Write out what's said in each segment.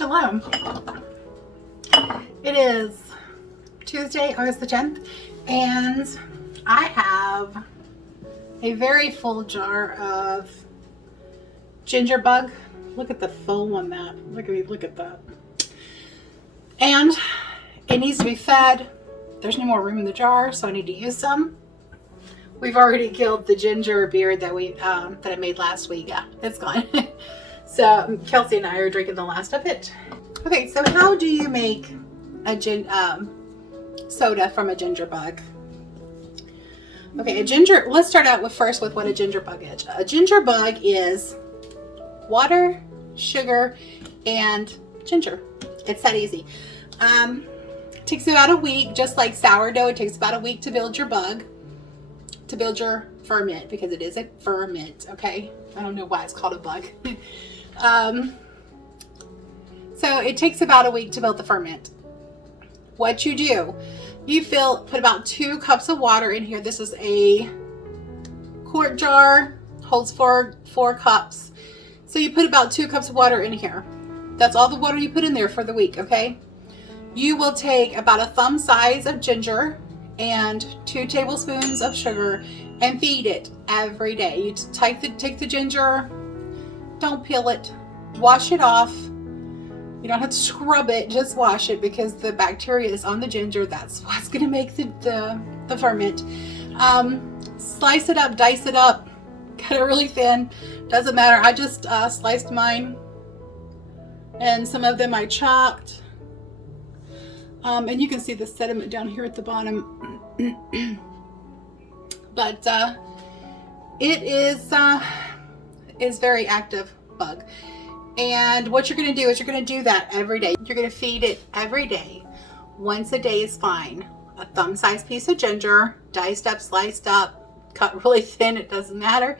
Shalom. It is Tuesday, August the 10th, and I have a very full jar of ginger bug. Look at the foam on that. Look at that. And it needs to be fed. There's no more room in the jar, so I need to use some. We've already killed the ginger beer that I made last week. Yeah, it's gone. So Kelsey and I are drinking the last of it. Okay, so how do you make a soda from a ginger bug? Okay, let's start out first with what a ginger bug is. A ginger bug is water, sugar, and ginger. It's that easy. It takes about a week, just like sourdough. It takes about a week to build your bug, to build your ferment, because it is a ferment, okay? I don't know why it's called a bug. So it takes about a week to build the ferment. What you do, you put about 2 cups of water in here. This is a quart jar, holds 4 cups. So you put about 2 cups of water in here. That's all the water you put in there for the week, okay? You will take about a thumb size of ginger and 2 tablespoons of sugar and feed it every day. You take the ginger, don't peel it, wash it off. You don't have to scrub it, just wash it, because the bacteria is on the ginger. That's what's going to make the ferment. Slice it up, dice it up, cut it really thin. Doesn't matter. I just sliced mine, and some of them I chopped. And you can see the sediment down here at the bottom. But it is very active bug. And what you're going to do is you're going to do that every day. You're going to feed it every day. Once a day is fine. A thumb-sized piece of ginger, diced up, sliced up, cut really thin, it doesn't matter.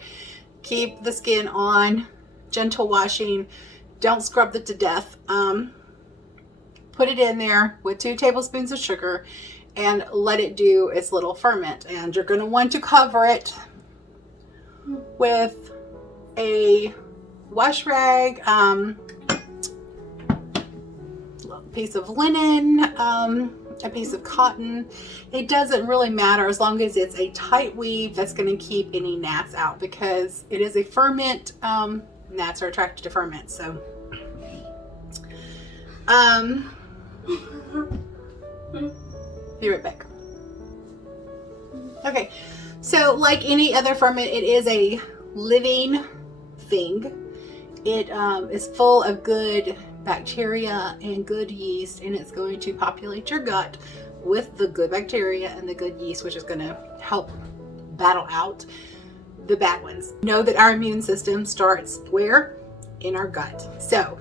Keep the skin on, gentle washing. Don't scrub it to death. Put it in there with 2 tablespoons of sugar and let it do its little ferment. And you're going to want to cover it with a wash rag, a piece of linen, a piece of cotton. It doesn't really matter as long as it's a tight weave that's going to keep any gnats out, because it is a ferment. Gnats are attracted to ferment. So be right back. Okay, so like any other ferment, it is a living thing. It is full of good bacteria and good yeast, and it's going to populate your gut with the good bacteria and the good yeast, which is going to help battle out the bad ones. Know that our immune system starts where? In our gut. So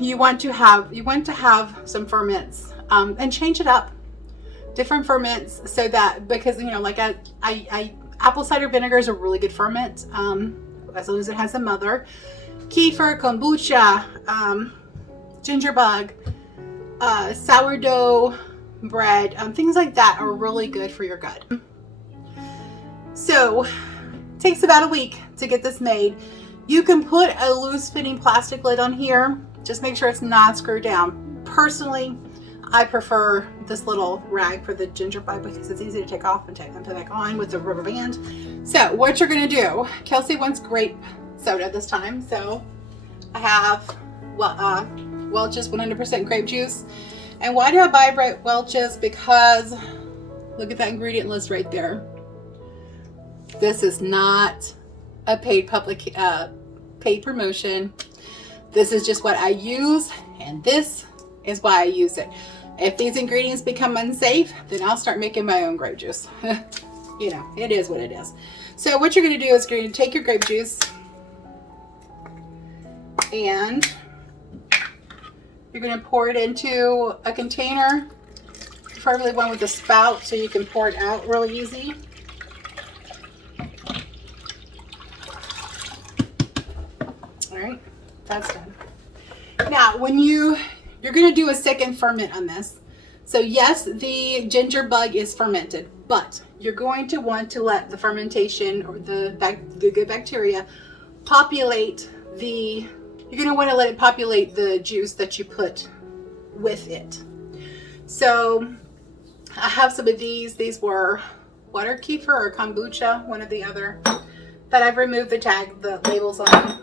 you want to have some ferments, and change it up, different ferments, so that, because like I apple cider vinegar is a really good ferment, as long as it has a mother. Kefir, kombucha, ginger bug, sourdough bread, things like that are really good for your gut. So it takes about a week to get this made. You can put a loose fitting plastic lid on here. Just make sure it's not screwed down. Personally, I prefer this little rag for the ginger bug because it's easy to take off and put back on with a rubber band. So what you're going to do, Kelsey wants grape soda this time. So I have Welch's 100% grape juice. And why do I buy Welch's? Because look at that ingredient list right there. This is not a paid promotion. This is just what I use, and this is why I use it. If these ingredients become unsafe, then I'll start making my own grape juice. It is what it is. So what you're going to do is you're going to take your grape juice and you're going to pour it into a container, preferably one with a spout so you can pour it out really easy. All right, that's done. Now, when you're going to do a second ferment on this. So yes, the ginger bug is fermented, but you're going to want to let the fermentation or the good bacteria populate the you're going to want to let it populate the juice that you put with it. So I have some of these. These were water kefir or kombucha, one or the other, that I've removed the labels on.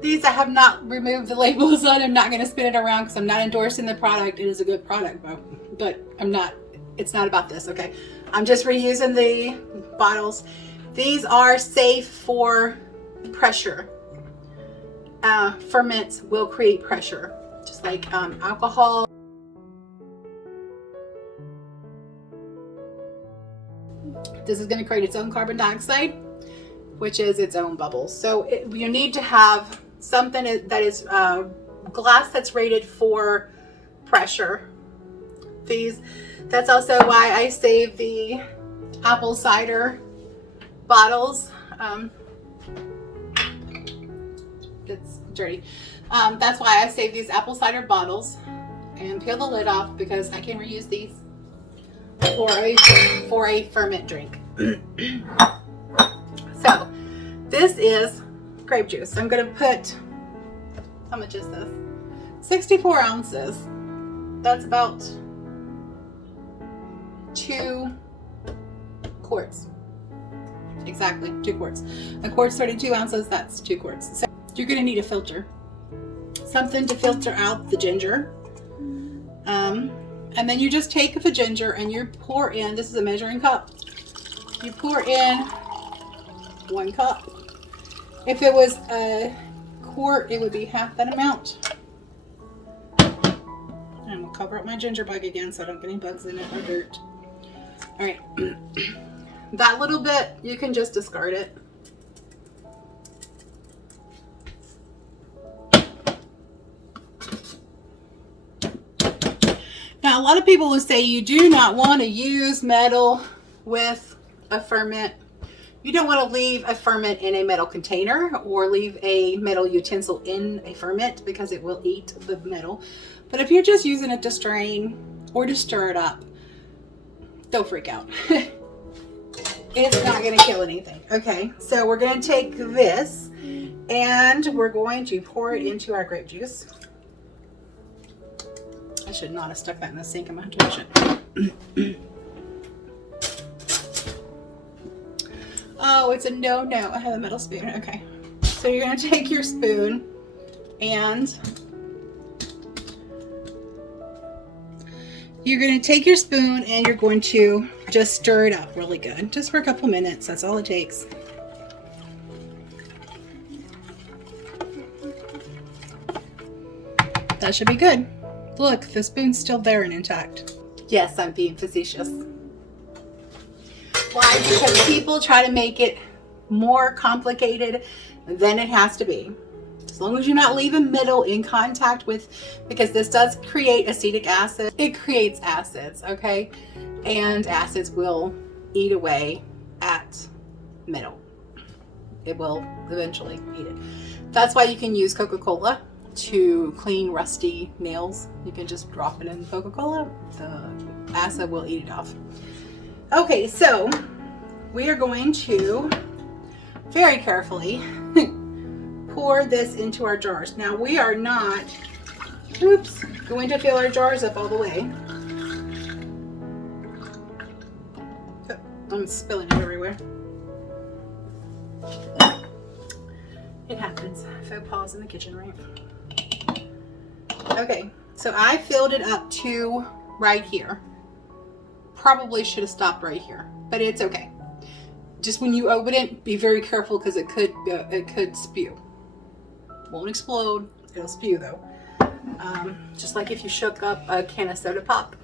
These I have not removed the labels on. I'm not going to spin it around because I'm not endorsing the product. It is a good product, but it's not about this, okay? I'm just reusing the bottles. These are safe for pressure. Ferments will create pressure, just like alcohol. This is going to create its own carbon dioxide, which is its own bubbles. So you need to have something that is glass that's rated for pressure. That's also why I save the apple cider bottles. It's dirty. That's why I save these apple cider bottles and peel the lid off, because I can reuse these for a ferment drink. So this is grape juice. I'm going to put, how much is this? 64 ounces. That's about 2 quarts. Exactly, 2 quarts. A quart's 32 ounces, that's 2 quarts. So you're going to need a filter. Something to filter out the ginger. And then you just take the ginger and you pour in, this is a measuring cup. You pour in 1 cup. If it was a quart, it would be half that amount. And we'll cover up my ginger bug again so I don't get any bugs in it or dirt. All right. That little bit, you can just discard it. Now, a lot of people will say you do not want to use metal with a ferment. You don't want to leave a ferment in a metal container or leave a metal utensil in a ferment, because it will eat the metal. But if you're just using it to strain or to stir it up, don't freak out. It's not going to kill anything. Okay, so we're going to take this and we're going to pour it into our grape juice. I should not have stuck that in the sink. I'm going to have to wash it. Oh, it's a no-no. I have a metal spoon. Okay. So you're going to take your spoon and you're going to just stir it up really good. Just for a couple minutes. That's all it takes. That should be good. Look, the spoon's still there and intact. Yes, I'm being facetious. Why? Because people try to make it more complicated than it has to be. As long as you're not leaving metal in contact with, because this does create acetic acid. It creates acids, okay? And acids will eat away at metal. It will eventually eat it. That's why you can use Coca-Cola to clean rusty nails. You can just drop it in Coca-Cola. The acid will eat it off. Okay, so we are going to very carefully pour this into our jars. Now we are not, going to fill our jars up all the way. Oh, I'm spilling it everywhere. It happens. Faux pas in the kitchen, right? Okay, so I filled it up to right here. Probably should have stopped right here, but it's okay. Just when you open it, be very careful, because it could spew. Won't explode. It'll spew though. Just like if you shook up a can of soda pop.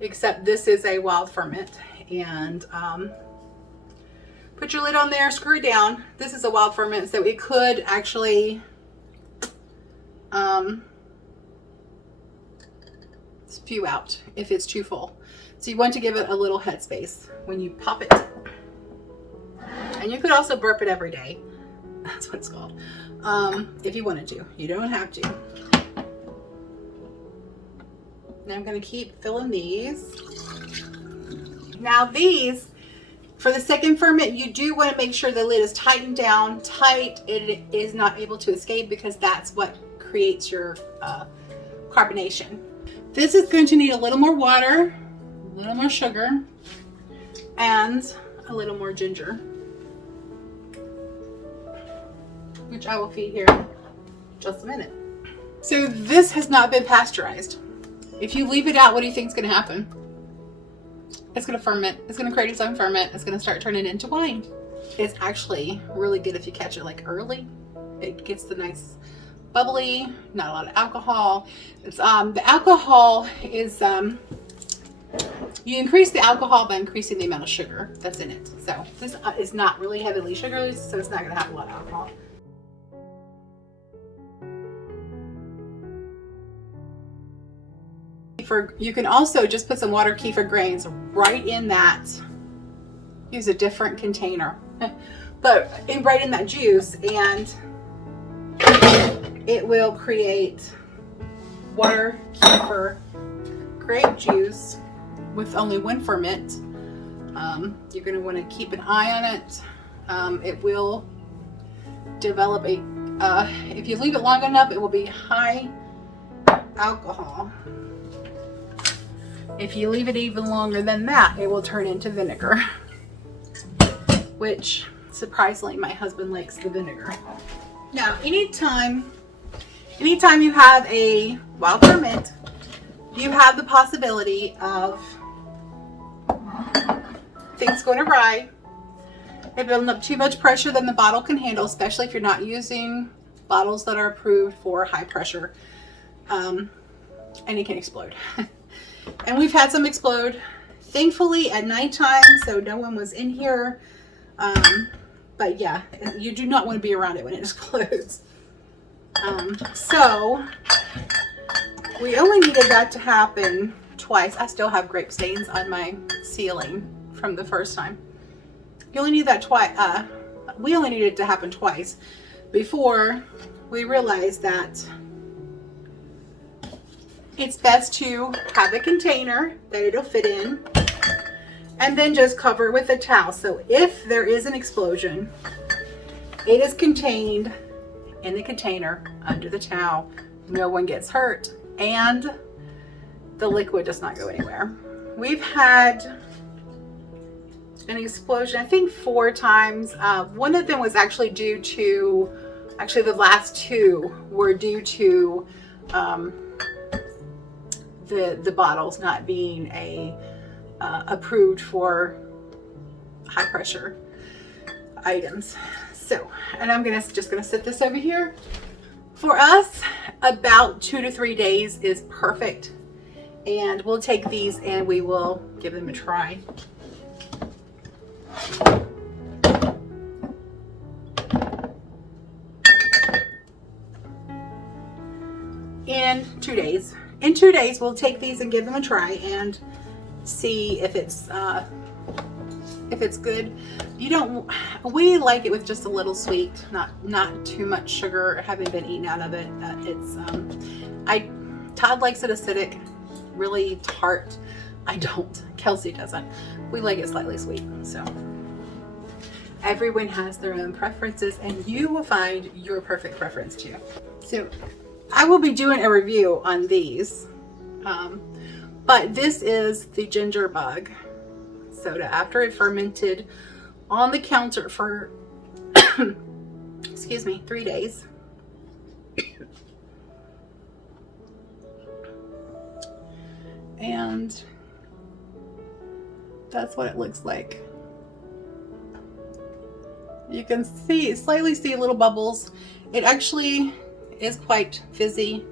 Except this is a wild ferment, and put your lid on there, screw it down. This is a wild ferment, so it could actually spew out if it's too full. So you want to give it a little headspace when you pop it. And you could also burp it every day. That's what it's called. If you wanted to. You don't have to. Now I'm going to keep filling these. Now these For the second ferment, you do want to make sure the lid is tightened down tight. It is not able to escape because that's what creates your carbonation. This is going to need a little more water, a little more sugar, and a little more ginger, which I will feed here in just a minute. So this has not been pasteurized. If you leave it out, what do you think is going to happen? It's going to ferment. It's going to create its own ferment. It's going to start turning into wine. It's actually really good if you catch it like early. It gets the nice bubbly, not a lot of alcohol. It's the alcohol is you increase the alcohol by increasing the amount of sugar that's in it. So this is not really heavily sugar, so it's not going to have a lot of alcohol. You can also just put some water kefir grains right in that. Use a different container, but right in that juice, and it will create water kefir grape juice with only one ferment. You're going to want to keep an eye on it. It will develop if you leave it long enough, it will be high alcohol. If you leave it even longer than that, it will turn into vinegar, which surprisingly my husband likes the vinegar. Now, anytime you have a wild ferment, you have the possibility of things going awry. If building up too much pressure than the bottle can handle, especially if you're not using bottles that are approved for high pressure, and it can explode. And we've had some explode, thankfully at nighttime, so no one was in here. But yeah, you do not want to be around it when it explodes. So we only needed that to happen twice. I still have grape stains on my ceiling from the first time. You only need that twice. We only needed it to happen twice before we realized that it's best to have a container that it'll fit in, and then just cover it with a towel. So if there is an explosion, it is contained in the container under the towel. No one gets hurt, and the liquid does not go anywhere. We've had an explosion, I think 4 times. One of them was actually due to, the last 2 were due to the bottles not being approved for high pressure items. So, and I'm just gonna sit this over here. For us, about 2 to 3 days is perfect, and we'll take these and we will give them a try. In 2 days. In 2 days, we'll take these and give them a try and see if it's good. We like it with just a little sweet, not too much sugar, having been eaten out of it. Todd likes it acidic, really tart. I don't. Kelsey doesn't. We like it slightly sweet. So everyone has their own preferences, and you will find your perfect preference too. So I will be doing a review on these, but this is the ginger bug soda after it fermented on the counter for excuse me, 3 days. And that's what it looks like. You can slightly see little bubbles. It actually is quite fizzy,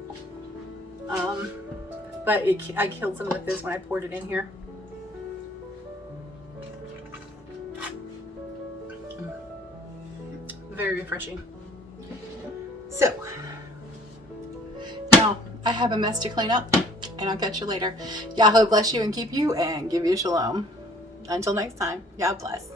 but I killed some of the fizz when I poured it in here. Very refreshing. So now I have a mess to clean up, and I'll catch you later. Yahuah bless you and keep you and give you shalom. Until next time, Yah bless.